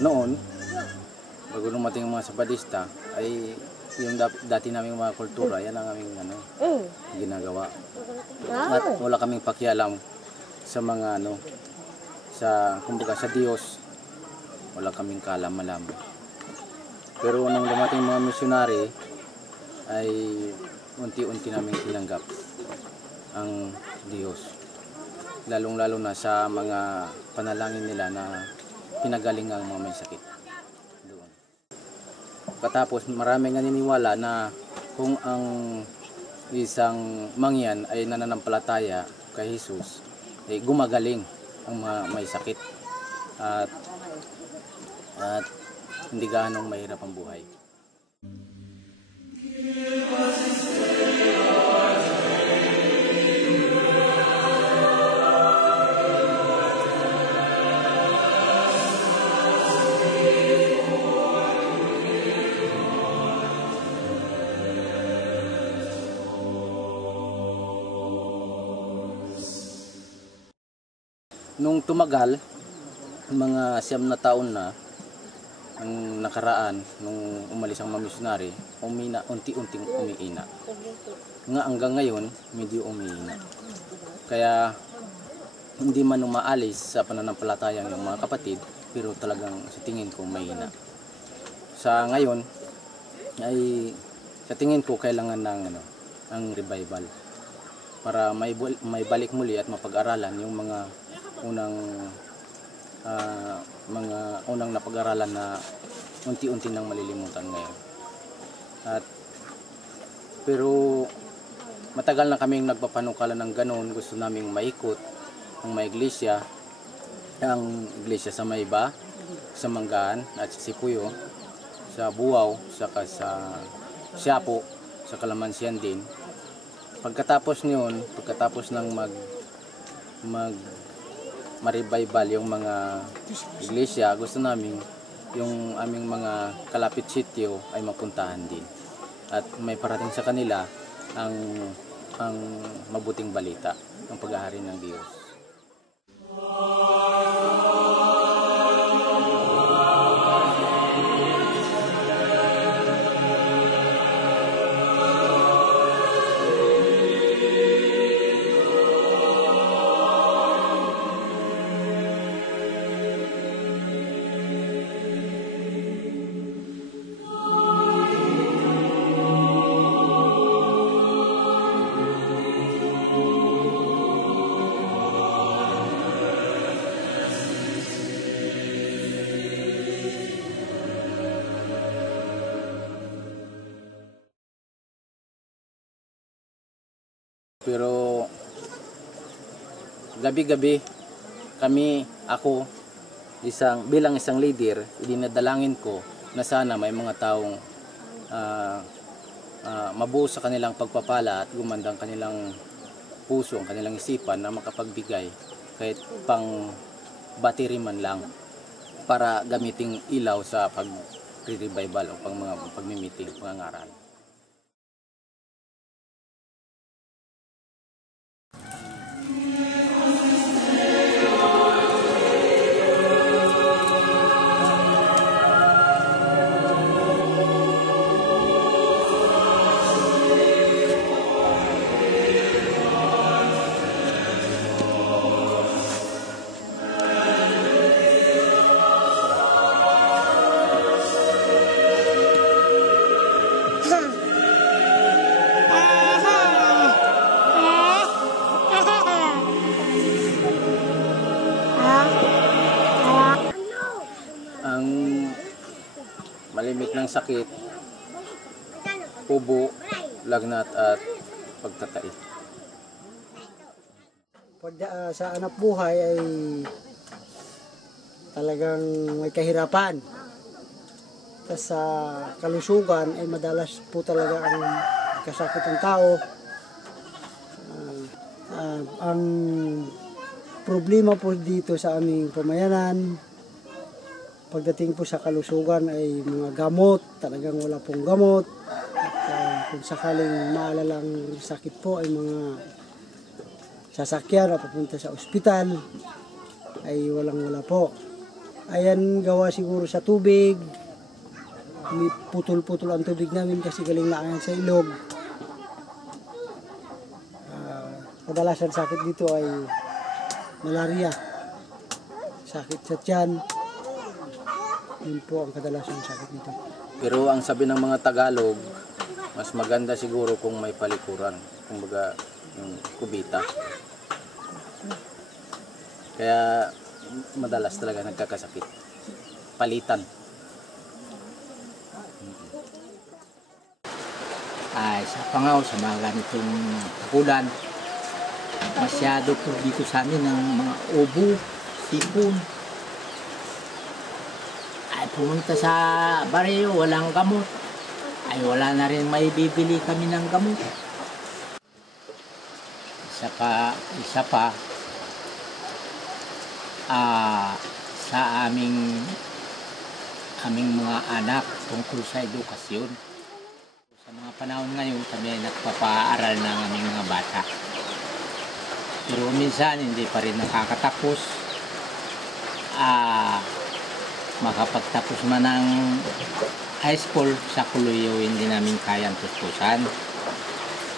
noon, bago lumating ang mga Sabadista, ay yung dati naming mga kultura, yan ang aming ginagawa. At wala kaming pakialam sa mga kumbaga sa Diyos, wala kaming kalam-alam. Pero nung dumating mga misyonary, ay unti-unti namin tinanggap ang Diyos. Lalong-lalo na sa mga panalangin nila na pinagaling ang mga may sakit. Doon. Katapos maraming naniniwala na kung ang isang mangyan ay nananampalataya kay Jesus, ay gumagaling ang mga may sakit at hindi gaanong mahirap ang buhay. Nung tumagal, mga 9 na taon na ang nakaraan nung umalis ang mga misyonary, unti-unting umiina. Nga hanggang ngayon, medyo umiina. Kaya hindi man umaalis sa pananampalataya ng mga kapatid, pero talagang sa tingin ko mahina. Sa ngayon, ay sa tingin ko kailangan ng ang revival para may balik muli at mapag-aralan yung mga unang napag-aralan na unti-unti nang malilimutan ngayon. Pero matagal na kaming nagpapanukala ng ganon. Gusto naming maikot ang may iglesia, ang iglesia sa Mayba, sa Manggaan at sa Sipuyo, sa Buaw, saka sa Siapo, sa Kalamansian din. Pagkatapos ng ma-revival yung mga iglesia, gusto namin yung aming mga kalapit sityo ay mapuntahan din at may parating sa kanila ang mabuting balita ng paghahari ng Diyos. Pero gabi-gabi ako bilang isang leader, dinadalangin ko na sana may mga taong mabuo sa kanilang pagpapala at gumandang kanilang puso, ang kanilang isipan na makapagbigay kahit pang battery man lang para gamiting ilaw sa pag-revival o pag-meeting, pangangaral. Malimit ng sakit, ubo, lagnat at pagtatai. Pag sa anak buhay ay talagang may kahirapan. Tapos sa kalusugan ay madalas po talaga ang kasakit ng tao. Ang problema po dito sa aming pamayanan, pagdating po sa kalusugan ay mga gamot, talagang wala pong gamot. At kung sakaling maalalang sakit po ay mga sasakyan na papunta sa ospital ay walang-wala po. Ayan, gawa siguro sa tubig. May putol-putol ang tubig namin kasi galing na ayan sa ilog. Kadalasan sakit dito ay malaria. Sakit sa tiyan. Yun po ang kadalasan sakit dito. Pero ang sabi ng mga Tagalog, mas maganda siguro kung may palikuran. Kumbaga, yung kubita. Kaya madalas talaga nagkakasakit. Palitan. Ay, sa pangaw, sa mga ganitong ulan, masyado po dito sa amin ng mga ubo, sipon. Ay, pumunta sa baryo, walang gamot. Ay, wala na rin may bibili kami ng gamot. Isa pa, sa aming mga anak tungkol sa edukasyon. Sa mga panahon ngayon, kami nagpapaaral ng aming mga bata. Pero minsan, hindi pa rin nakakatapos. Makapagtapos man ng high school, sa Kuluyo, hindi namin kayang tustusan.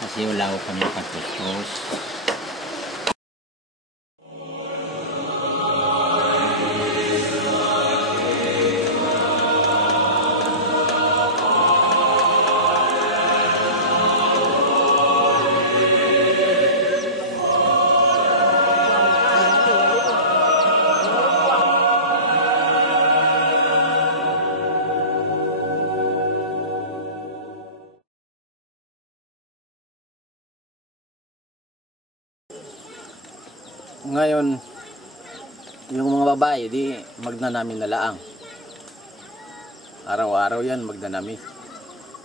Kasi wala ko kami pagtustos. Ngayon, yung mga babae, di magnanami na laang. Araw-araw yan, magnanami.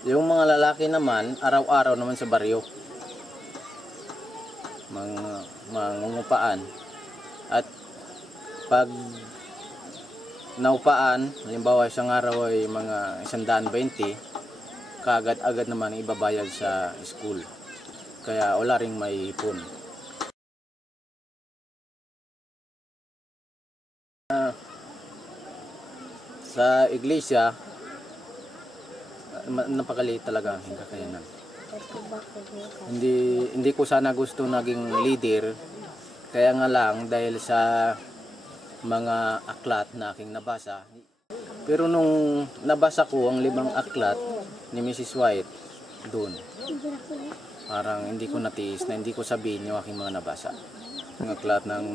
Yung mga lalaki naman, araw-araw naman sa baryo. Mangungupaan. At pag naupaan, halimbawa isang araw ay mga 120, kaagad-agad naman ibabayad sa school. Kaya wala ring may ipon. Sa iglesia, napakaliit talaga ang kakayanan. Hindi ko sana gusto naging leader, kaya nga lang dahil sa mga aklat na aking nabasa. Pero nung nabasa ko ang 5 aklat ni Mrs. White doon, parang hindi ko natiis na hindi ko sabihin yung aking mga nabasa. Ang aklat ng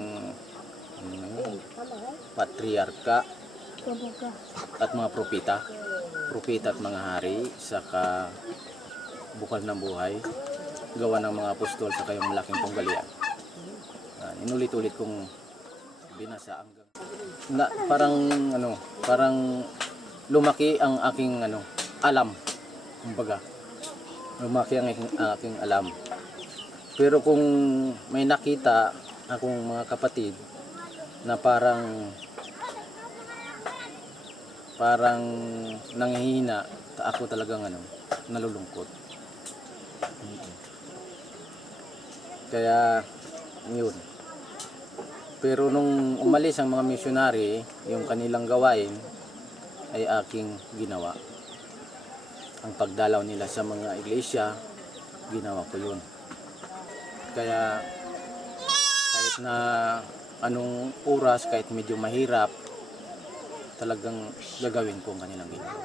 patriarka at mga propeta at mga hari, saka bukal ng buhay, gawa ng mga apostol, saka yung malaking panggalian. Inulit-ulit kong binasa hanggang parang lumaki ang aking alam, kumbaga. Lumaki ang aking alam. Pero kung may nakita akong mga kapatid na parang nanghihina, ako talagang nalulungkot. Kaya yun. Pero nung umalis ang mga missionary, yung kanilang gawain ay aking ginawa. Ang pagdalaw nila sa mga iglesia, ginawa ko yun. Kaya kahit na anong oras, kahit medyo mahirap, talagang gagawin ko ang kanilang ginawa.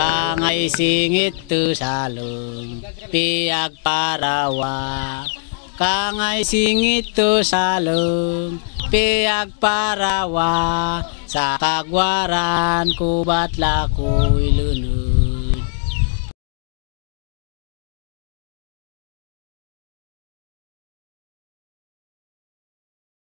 Kangay singit tu salong piag parawa. Kangay singit tu salong piag parawa. Sa kagwaran kubat lako'y lunod.